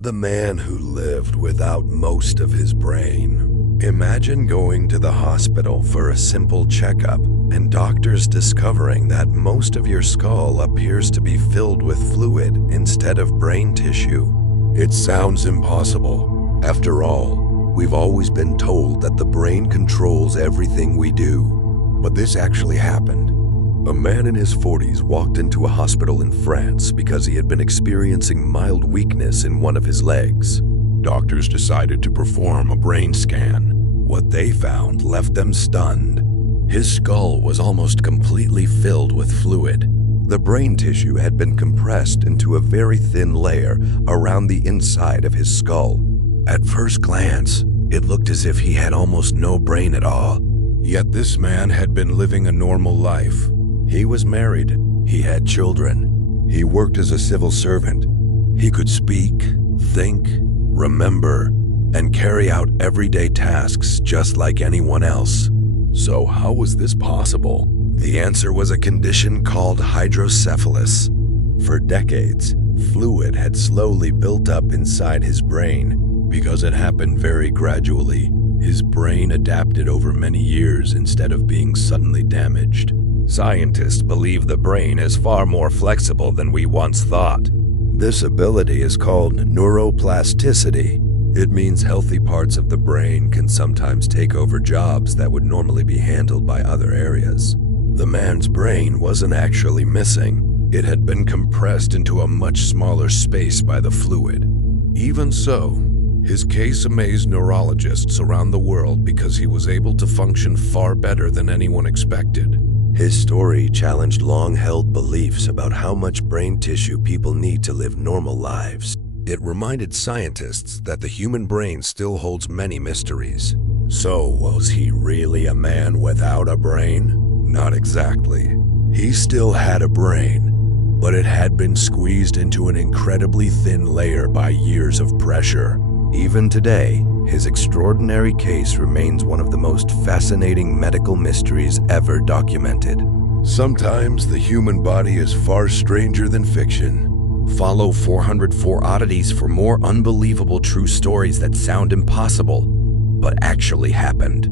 The man who lived without most of his brain. Imagine going to the hospital for a simple checkup and doctors discovering that most of your skull appears to be filled with fluid instead of brain tissue. It sounds impossible. After all, we've always been told that the brain controls everything we do. But this actually happened. A man in his 40s walked into a hospital in France because he had been experiencing mild weakness in one of his legs. Doctors decided to perform a brain scan. What they found left them stunned. His skull was almost completely filled with fluid. The brain tissue had been compressed into a very thin layer around the inside of his skull. At first glance, it looked as if he had almost no brain at all. Yet this man had been living a normal life. He was married. He had children. He worked as a civil servant. He could speak, think, remember, and carry out everyday tasks just like anyone else. So how was this possible? The answer was a condition called hydrocephalus. For decades, fluid had slowly built up inside his brain. Because it happened very gradually, his brain adapted over many years instead of being suddenly damaged. Scientists believe the brain is far more flexible than we once thought. This ability is called neuroplasticity. It means healthy parts of the brain can sometimes take over jobs that would normally be handled by other areas. The man's brain wasn't actually missing. It had been compressed into a much smaller space by the fluid. Even so, his case amazed neurologists around the world because he was able to function far better than anyone expected. His story challenged long-held beliefs about how much brain tissue people need to live normal lives. It reminded scientists that the human brain still holds many mysteries. So, was he really a man without a brain? Not exactly. He still had a brain, but it had been squeezed into an incredibly thin layer by years of pressure. Even today, his extraordinary case remains one of the most fascinating medical mysteries ever documented. Sometimes the human body is far stranger than fiction. Follow 404 Oddities for more unbelievable true stories that sound impossible, but actually happened.